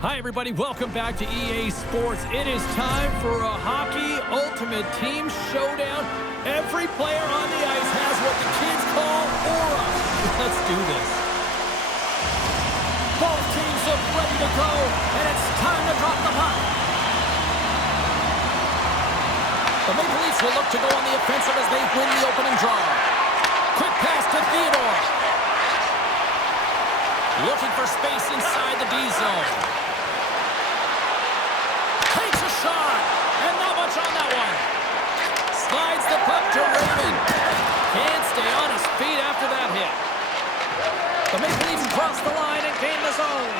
Hi, everybody. Welcome back to EA Sports. It is time for a Hockey Ultimate Team Showdown. Every player on the ice has what the kids call aura. Let's do this. Both teams look ready to go, and it's time to drop the puck. The Maple Leafs will look to go on the offensive as they win the opening draw. Quick pass to Theodore. Looking for space inside the D zone. Takes a shot, and not much on that one. Slides the puck to Raymond. Can't stay on his feet after that hit. The Maple Leafs cross the line and gain the zone.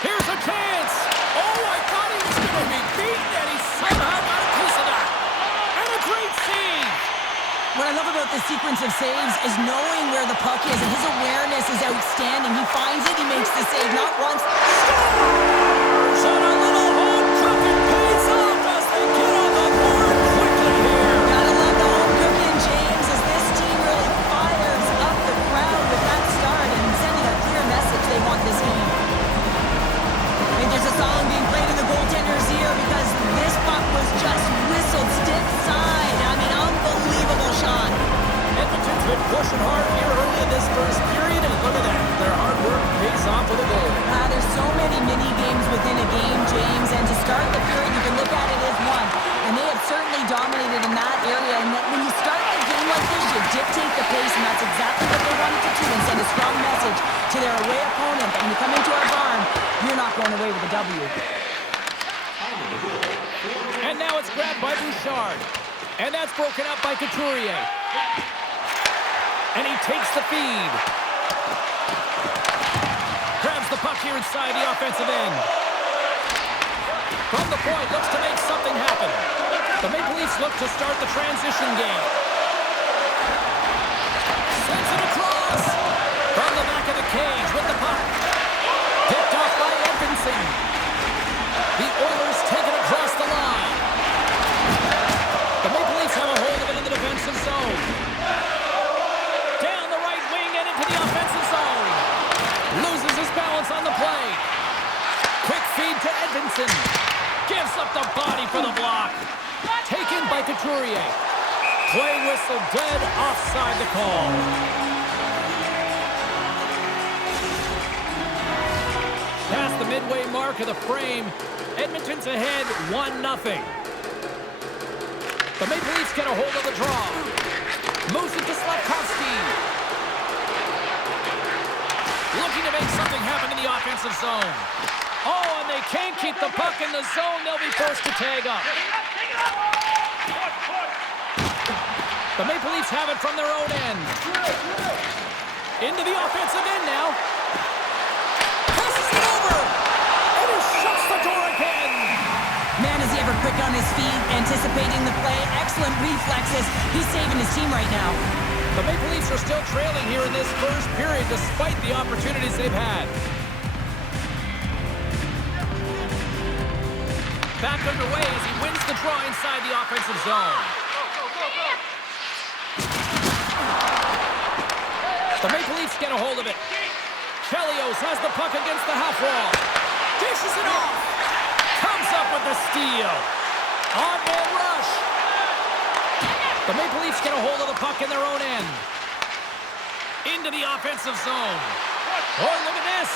Here's a chance. Oh, I thought he was going to be beaten, and he somehow got a piece of that. And a great save. What I love about this sequence of saves is knowing where the puck is, and his awareness is outstanding. He finds it, he makes the save not once. Scores! And a little home cooking pays off as they get on the board quickly here. Gotta love the home cooking, James, as this team really fires up the crowd with that start and sending a clear message they want this game. I think there's a song being played in the goaltender's ear because this puck was just whistled stiff side. I mean, unbelievable shot. Edmonton's been pushing hard here early in this first period, and look at that. Their hard work pays off with a goal. There's so many mini-games within a game, James, and to start the period, you can look at it as one. And they have certainly dominated in that area, and that when you start a game like this, you dictate the pace, and that's exactly what they wanted to do and send a strong message to their away opponent that when you come into our barn, you're not going away with a W. And now it's grabbed by Bouchard. And that's broken up by Couturier. And he takes the feed. Grabs the puck here inside the offensive end. From the point, looks to make something happen. The Maple Leafs look to start the transition game. Sends it across. From the back of the cage with the puck. Picked off by Edmondson. The Oilers take it across the line. The Maple Leafs have a hold of it in the defensive zone. Down the right wing and into the offensive zone. Loses his balance on the play. Quick feed to Edmondson. Gives up the body for the block. Taken by Couturier. Play whistle dead, offside the call. Past the midway mark of the frame, Edmonton's ahead 1-0. The Maple Leafs get a hold of the draw. Moves it to Slavkovsky. Looking to make something happen in the offensive zone. Oh, and they can't keep the puck in the zone. They'll be forced to tag up. The Maple Leafs have it from their own end. Into the offensive end now. Passes it over. And he shuts the door again. Man, is he ever quick on his feet, anticipating the play. Excellent reflexes. He's saving his team right now. The Maple Leafs are still trailing here in this first period despite the opportunities they've had. Back underway as he wins the draw inside the offensive zone. The Maple Leafs get a hold of it. Chelios has the puck against the half wall. Dishes it off. Comes up with the steal. On-man rush. The Maple Leafs get a hold of the puck in their own end. Into the offensive zone. Oh, look at this.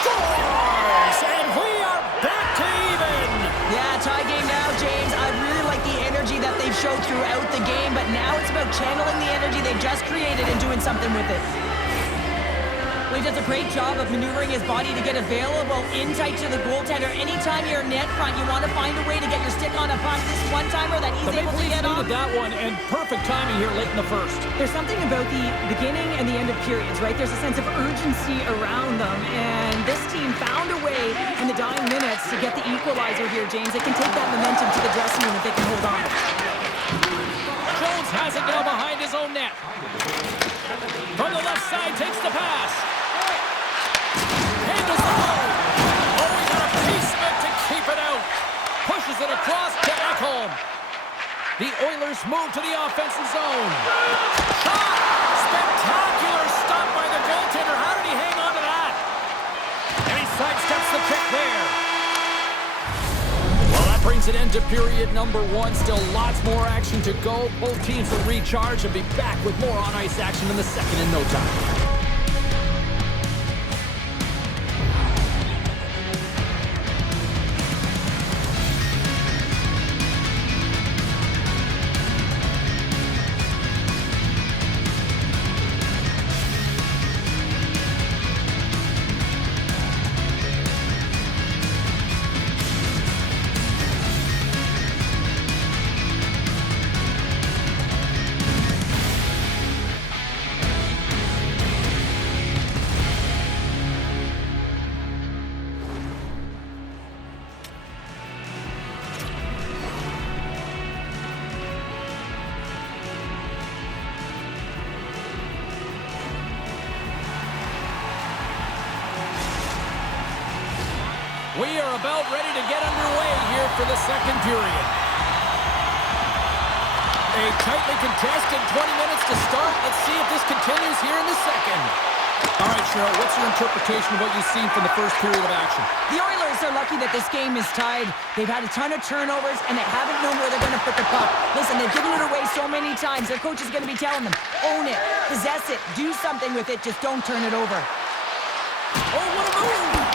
Scores! And we are back to even. Yeah, tie game now, James. I really like the energy that they've showed throughout the game, but now it's about channeling the energy they've just created and doing something with it. Well, he does a great job of maneuvering his body to get available in tight to the goaltender. Anytime you're net front, you want to find a way to get your stick on a puck. This one-timer that he's able to get on. The Maple Leafs needed that one, and perfect timing here late in the first. There's something about the beginning and the end of periods, right? There's a sense of urgency around them, and this team found a way in the dying minutes to get the equalizer here, James. They can take that momentum to the dressing room if they can hold on. Jones has it now behind his own net. From the left side, takes the pass. Handles the ball. Oh, he got a piece of it to keep it out. Pushes it across to Ekholm. The Oilers move to the offensive zone. Shot! Spectacular stop by the goaltender. How did he hang on to that? And he sidesteps the chance. there. Well, that brings an end to period number 1. Still lots more action to go. Both teams will recharge and be back with more on-ice action in the second in no time. We are about ready to get underway here for the second period. A tightly contested 20 minutes to start. Let's see if this continues here in the second. All right, Cheryl, what's your interpretation of what you've seen from the first period of action? The Oilers are lucky that this game is tied. They've had a ton of turnovers, and they haven't known where they're going to put the puck. Listen, they've given it away so many times. Their coach is going to be telling them, own it, possess it, do something with it, just don't turn it over. Oh, what a move!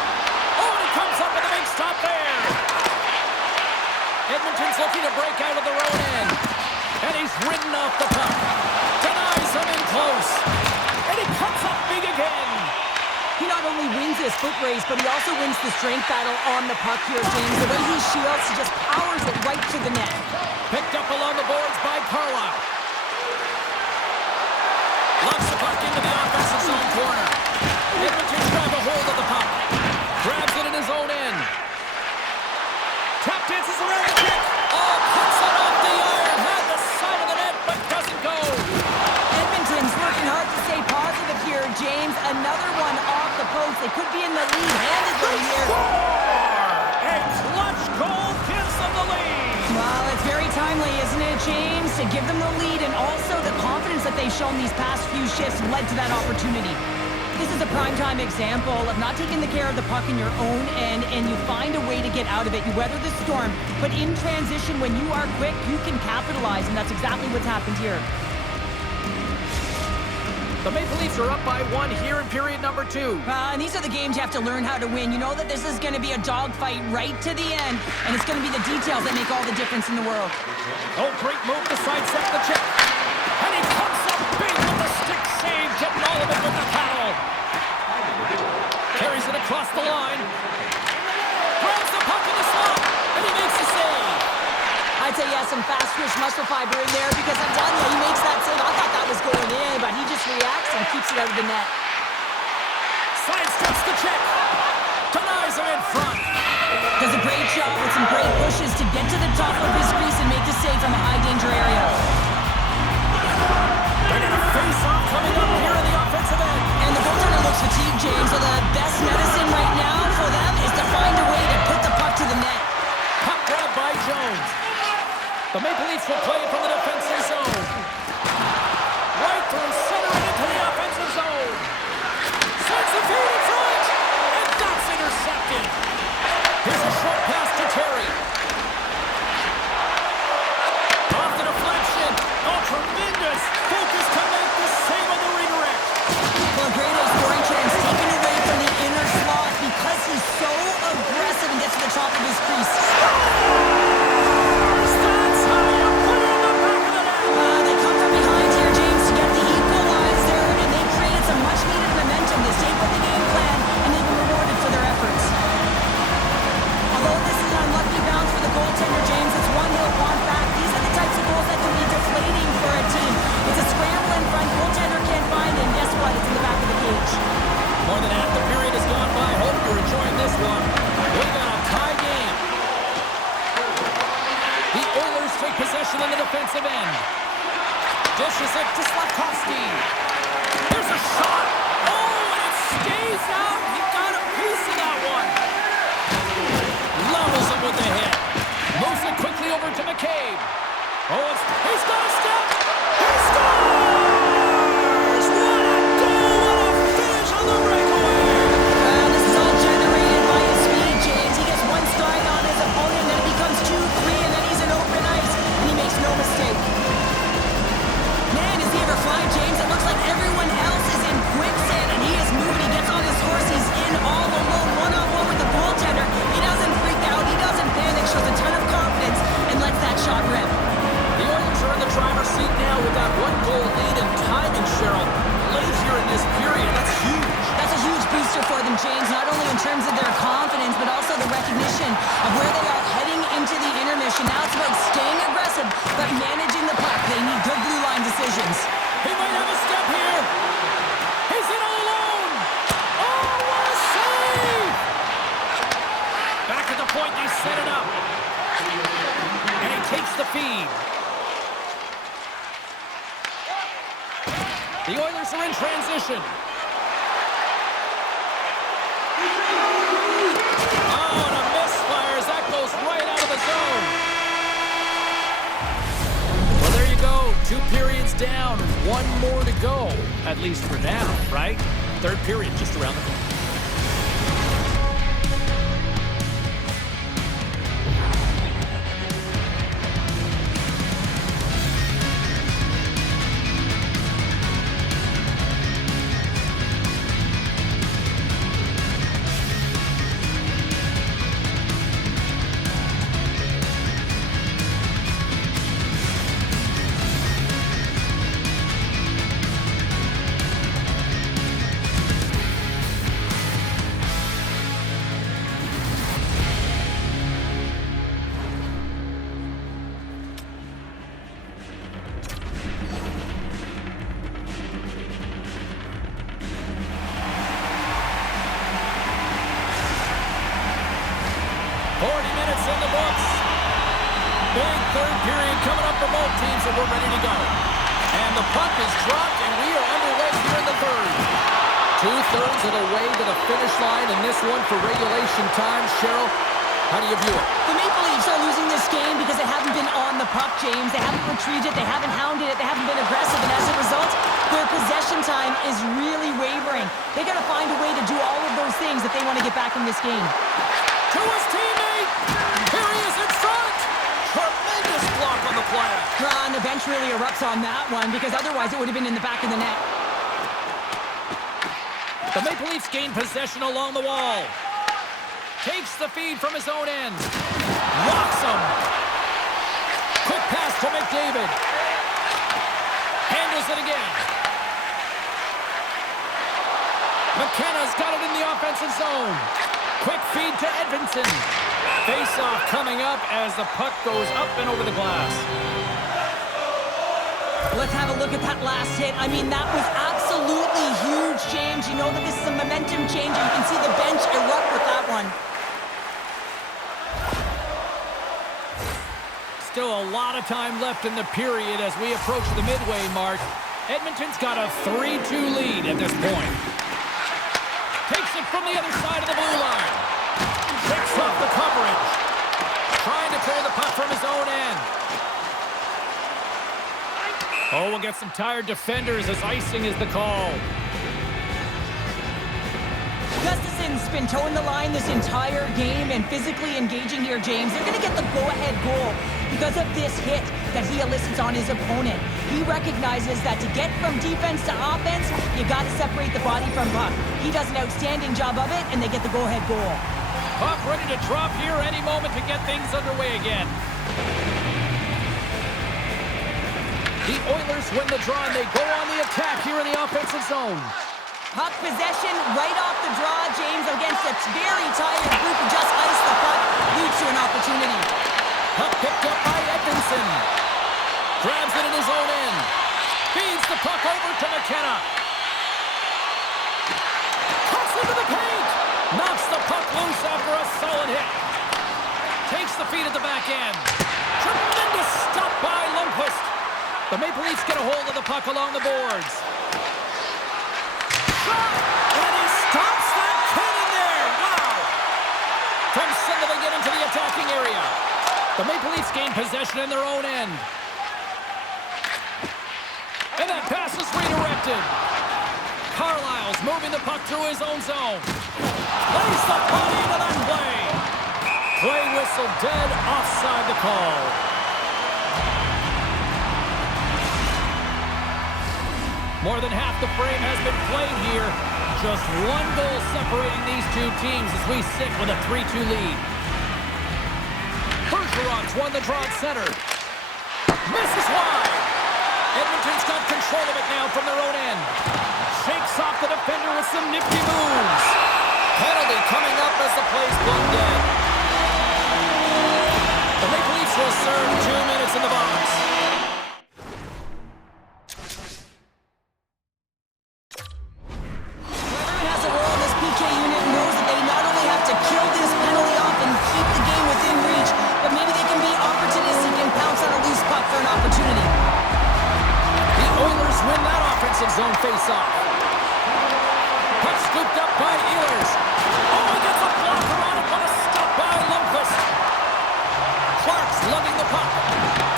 Comes up with a big stop there. Edmonton's looking to break out of their own end. And he's ridden off the puck. Denies him in close. And he comes up big again. He not only wins this foot race, but he also wins the strength battle on the puck here, James. The way he shields, he just powers it right to the net. Picked up along the boards by Carlisle. Lofts the puck into the offensive zone corner. Edmonton's grab a hold of the puck. Grabs it in his own end. Tap dances around the kick. Oh, puts it off the iron. Had the side of the net, but doesn't go. Edmonton's working hard to stay positive here, James. Another one off the post. They could be in the lead handedly here. A clutch goal gives them the lead. Well, it's very timely, isn't it, James? To give them the lead, and also the confidence that they've shown these past few shifts led to that opportunity. This is a primetime example of not taking the care of the puck in your own end, and you find a way to get out of it. You weather the storm, but in transition, when you are quick, you can capitalize, and that's exactly what's happened here. The Maple Leafs are up by 1 here in period number 2. And these are the games you have to learn how to win. You know that this is going to be a dogfight right to the end, and it's going to be the details that make all the difference in the world. Oh, great move to sidestep the check. And he comes up big with the stick save, getting all of it with the paddle. Carries it across the line. Grabs the puck in the slot, and he makes the save. I'd say he has some fast twitch muscle fiber in there, because I'm telling you, he makes that save. I thought that was going in, but he just reacts and keeps it out of the net. Sidesteps the check. Denies him in front. Does a great job with some great pushes to get to the top of his crease and make the save from a high-danger area. They got a face-off coming up here in the offensive end. And the goaltender looks fatigued, James, so the best medicine right now for them is to find a way to put the puck to the net. Puck grab by Jones. The Maple Leafs will play from the defensive zone. Right through center and into the offensive zone. Sends the feed in front, and that's intercepted. Here's a short pass to Terry. Off the deflection. Oh, tremendous focus to make the save on the redirect. Well, great scoring chance taken away from the inner slot because he's so aggressive and gets to the top of his crease. They come from behind here, James, to get the equalizer, and they created some much-needed momentum. They stayed with the game plan, and they've been rewarded for their efforts. Although this is an unlucky bounce for the goaltender, James, it's one he'll want back. These are the types of goals that can be deflating for a team. It's a scramble in front, goaltender can't find it, and guess what? It's in the back of the cage. More than half the period has gone by. Hope you're enjoying this one. We got a tie game. The Oilers take possession in the defensive end. Dishes it to Slavkovsky. There's a shot. Oh, and it stays out. He got a piece of that one. Levels him with the hit. Moves it quickly over to McCabe. Oh, he's got a step. He scores! What a goal! What a finish on the breakaway! This is all generated by his speed, The Oilers are in transition. Oh, and a misfire as that goes right out of the zone. Well, there you go. 2 periods down, 1 more to go. At least for now, right? Third period just around the corner. Big third period coming up for both teams, and we're ready to go. And the puck is dropped, and we are underway here in the third. 2/3 of the way to the finish line in this one for regulation time. Cheryl, how do you view it? The Maple Leafs are losing this game because they haven't been on the puck, James. They haven't retrieved it. They haven't hounded it. They haven't been aggressive. And as a result, their possession time is really wavering. They got to find a way to do all of those things if they want to get back in this game. To his teammate. Here he is in front. Tremendous block on the play. And the bench really erupts on that one because otherwise it would have been in the back of the net. The Maple Leafs gain possession along the wall. Takes the feed from his own end. Locks him. Quick pass to McDavid. Handles it again. McKenna's got it in the offensive zone. Quick feed to Edvinsson. Face-off coming up as the puck goes up and over the glass. Let's have a look at that last hit. I mean, that was absolutely huge, James. You know that this is a momentum changer. You can see the bench erupt with that one. Still a lot of time left in the period as we approach the midway mark. Edmonton's got a 3-2 lead at this point. Takes it from the other side of the blue line. Picks off the coverage. Trying to clear the puck from his own end. Oh, we'll get some tired defenders as icing is the call. Gustafson's been towing the line this entire game and physically engaging here, James. They're going to get the go-ahead goal because of this hit that he elicits on his opponent. He recognizes that to get from defense to offense, you got to separate the body from puck. He does an outstanding job of it, and they get the go-ahead goal. Puck ready to drop here any moment to get things underway again. The Oilers win the draw, and they go on the attack here in the offensive zone. Puck possession right off the draw, James, against a very tired group who just iced the puck. Leads to an opportunity. Puck picked up by Edvinsson. Grabs it in his own end. Feeds the puck over to McKenna. Cuts into the paint. Knocks the puck loose after a solid hit. Takes the feed at the back end. Tremendous stop by Lundqvist. The Maple Leafs get a hold of the puck along the boards. Shot! And he stops that cannon there! Wow! From center they get into the attacking area. The Maple Leafs gain possession in their own end. And that pass is redirected. Carlisle's moving the puck through his own zone. Lays the body into that play. Play whistle dead, offside the call. More than half the frame has been played here. Just one goal separating these two teams as we sit with a 3-2 lead. Bergeron's won the draw at center. Misses wide. Edmonton's got control of it now from their own end. Shakes off the defender with some nifty moves. Penalty coming up as the play's blown dead. The Maple Leafs will serve 2 minutes in the box. Whoever has a role in this PK unit knows that they not only have to kill this penalty off and keep the game within reach, but maybe they can be opportunistic and pounce on a loose puck for an opportunity. The Oilers win that offensive offensive zone face-off. Puck scooped up by Ehlers. Oh, he gets a blocker on it, but a stop by Lundqvist. Clark's lugging the puck.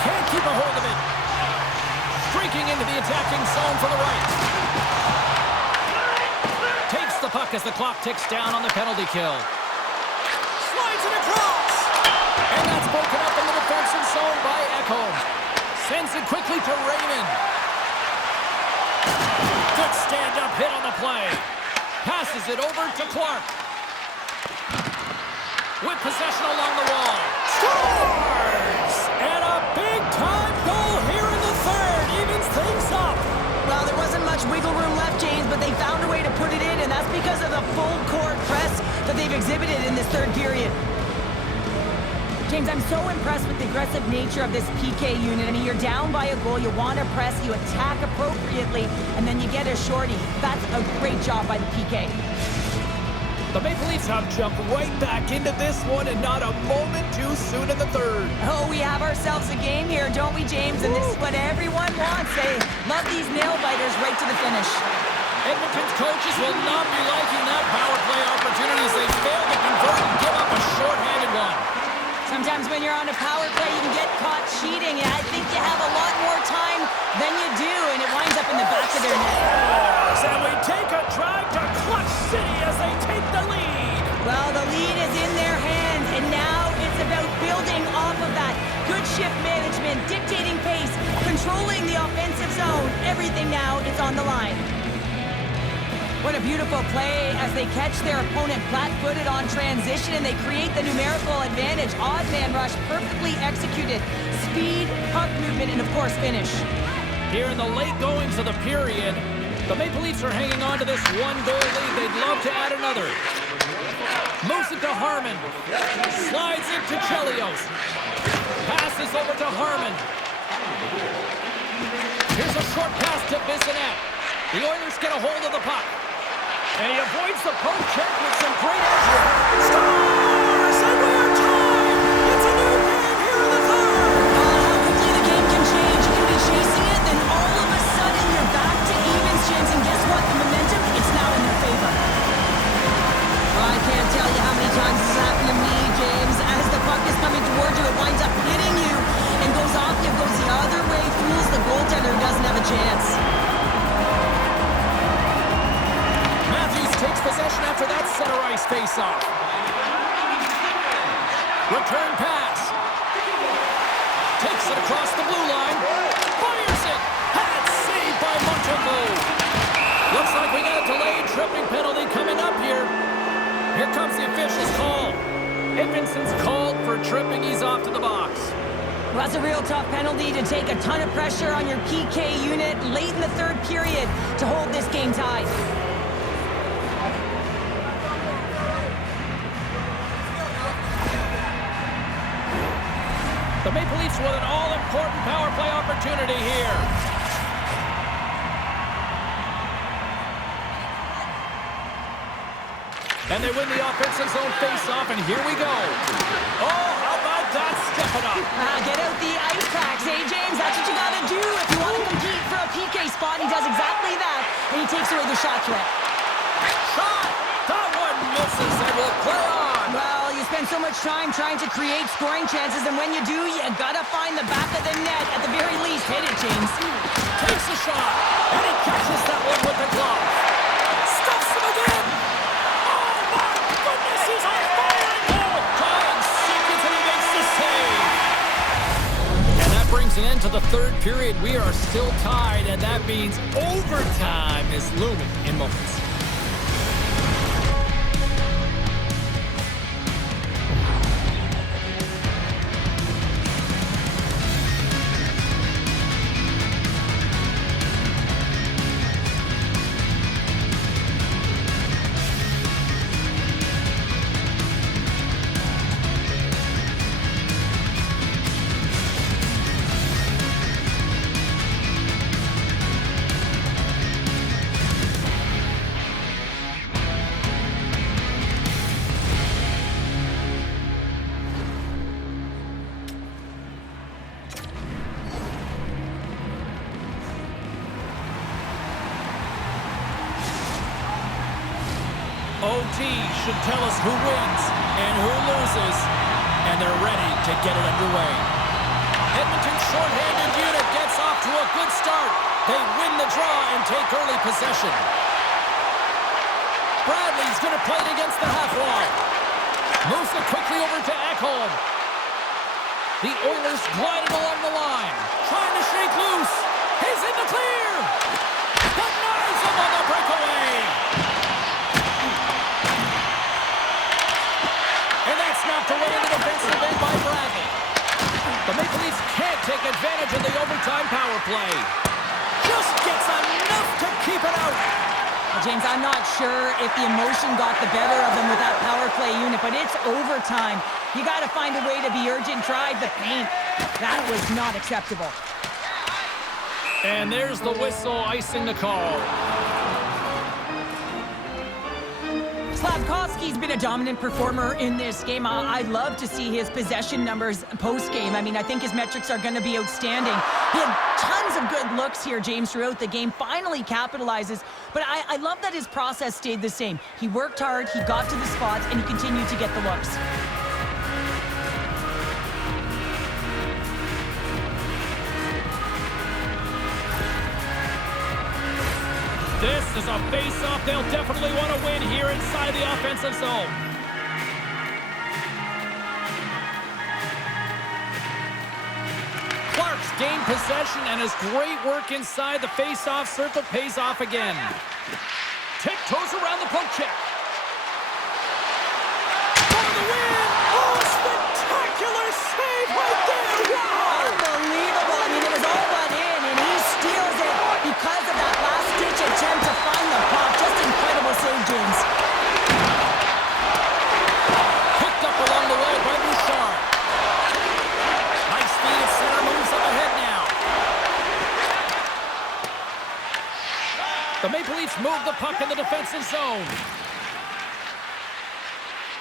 Can't keep a hold of it. Streaking into the attacking zone for the right. Takes the puck as the clock ticks down on the penalty kill. Slides it across. And that's broken up in the defensive zone by Ekholm. Sends it quickly to Raymond. Good stand-up hit on the play. Passes it over to Clark. With possession along the wall. Scores! And a big-time goal here in the third. Evens things up. Well, there wasn't much wiggle room left, James, but they found a way to put it in, and that's because of the full-court press that they've exhibited in this third period. James, I'm so impressed with the aggressive nature of this PK unit. I mean, you're down by a goal, you want to press, you attack appropriately, and then you get a shorty. That's a great job by the PK. The Maple Leafs have jumped right back into this one, and not a moment too soon in the third. Oh, we have ourselves a game here, don't we, James? And this is what everyone wants. They love these nail-biters right to the finish. Edmonton's coaches will not be liking that power play opportunity as they fail to convert and give up a short-handed one. Sometimes when you're on a power play, you can get caught cheating, and I think you have a lot more time than you do, and it winds up in the back of their net. And we take a drive to Clutch City as they take the lead. Well, the lead is in their hands, and now it's about building off of that. Good shift management, dictating pace, controlling the offensive zone. Everything now is on the line. What a beautiful play as they catch their opponent flat-footed on transition and they create the numerical advantage. Odd man rush, perfectly executed. Speed, puck movement, and of course finish. Here in the late goings of the period, the Maple Leafs are hanging on to this one-goal lead. They'd love to add another. Moves it to Harmon. Slides it to Chelios. Passes over to Harmon. Here's a short pass to Bissonnette. The Oilers get a hold of the puck. And he avoids the poke check with some great edge. Scores! And we are tied! It's a new game here in the third! How quickly the game can change. You can be chasing it, then all of a sudden you're back to evens, James. And guess what? The momentum, it's now in their favor. Well, I can't tell you how many times this has happened to me, James. As the puck is coming towards you, it winds up hitting you and goes off you, goes the other way, fools the goaltender who doesn't have a chance. Takes possession after that center ice face-off. Return pass. Takes it across the blue line. Fires it. Had saved by Montembeault. Looks like we got a delayed tripping penalty coming up here. Here comes the official's call. Edmondson's called for tripping. He's off to the box. Well, that's a real tough penalty to take a ton of pressure on your PK unit late in the third period to hold this game tied. The Maple Leafs with an all-important power play opportunity here. And they win the offensive zone face-off, and here we go. Oh, how about that stepping up? Get out the ice packs, hey, James? That's what you got to do if you want to compete for a PK spot. He does exactly that, and he takes away the shot threat. Shot! That one misses, and will play on. Well, you spend so much time trying to create scoring chances, and when you do, you gotta find the back of the net. At the very least, hit it, James. Takes a shot, and he catches that one with the glove. Stuffs him again. Oh, my goodness, he's on fire and goal. Trying seconds, and he makes the save. And that brings an end to the third period. We are still tied, and that means overtime is looming in moments. OT should tell us who wins and who loses, and they're ready to get it underway. Edmonton's shorthanded unit gets off to a good start. They win the draw and take early possession. Bradley's going to play it against the half wall. Moves it quickly over to Ekholm. The Oilers gliding along the line. Trying to shake loose. He's in the clear. Denies him on the breakaway. And that's knocked away in the defensive end by Bradley. The Maple Leafs can't take advantage of the overtime power play. Just gets enough to keep it out. Well, James, I'm not sure if the emotion got the better of them with that power play unit, but it's overtime. You got to find a way to be urgent. Tried the paint. That was not acceptable. And there's the whistle icing the call. Slafkovsky's been a dominant performer in this game. I'd love to see his possession numbers post-game. I mean, I think his metrics are going to be outstanding. He had tons of good looks here, James, throughout the game. Finally capitalizes. But I love that his process stayed the same. He worked hard, he got to the spots, and he continued to get the looks. This is a face-off they'll definitely want to win here inside the offensive zone. Clark's gained possession, and his great work inside the face-off circle pays off again. Tiptoes around the poke check. For the win! Oh, spectacular save right there! Wow! Unbelievable. I mean, it was all but in, and he steals it because of that last-ditch attempt to find the puck. Just incredible save, James. Picked up along the wall by Bouchard. Nice feed at center, moves up ahead now. The Maple Leafs move the puck in the defensive zone.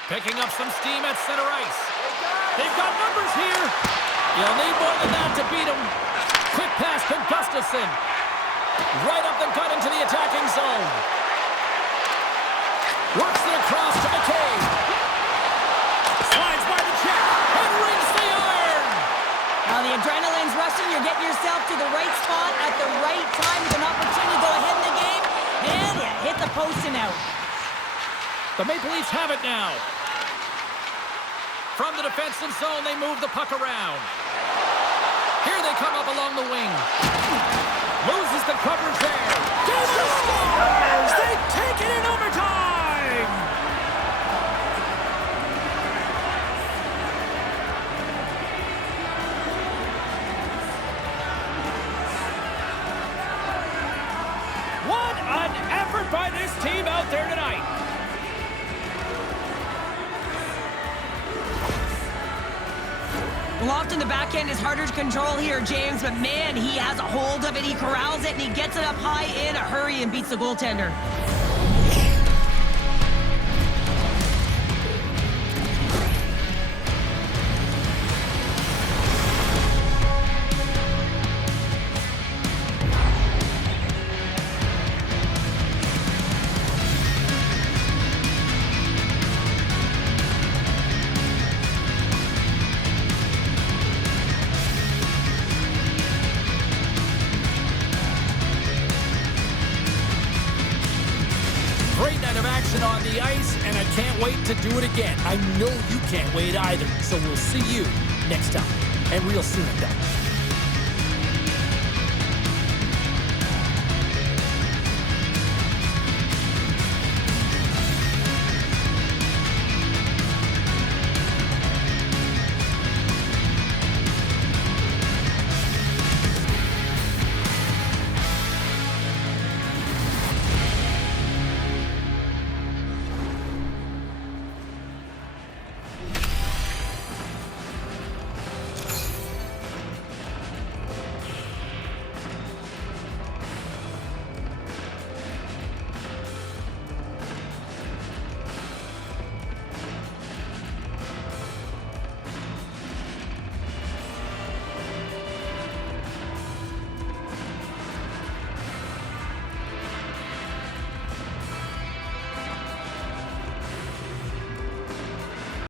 Picking up some steam at center ice. They've got numbers here. You'll need more than that to beat them. Quick pass to Gustafsson. Right up the gut into the attacking zone. Works it across to McKay. Slides by the check and rings the iron. Now the adrenaline's rushing. You're getting yourself to the right spot at the right time with an opportunity to go ahead in the game. And you hit the post and out. The Maple Leafs have it now. From the defensive zone, they move the puck around. Here they come up along the wing. Loses the coverage there. Does the Stars! They take it in overtime! What an effort by this team out there tonight. Well, often the backhand is harder to control here, James, but man, he has a hold of it, he corrals it, and he gets it up high in a hurry and beats the goaltender. Great night of action on the ice, and I can't wait to do it again. I know you can't wait either, so we'll see you next time, and real soon, though.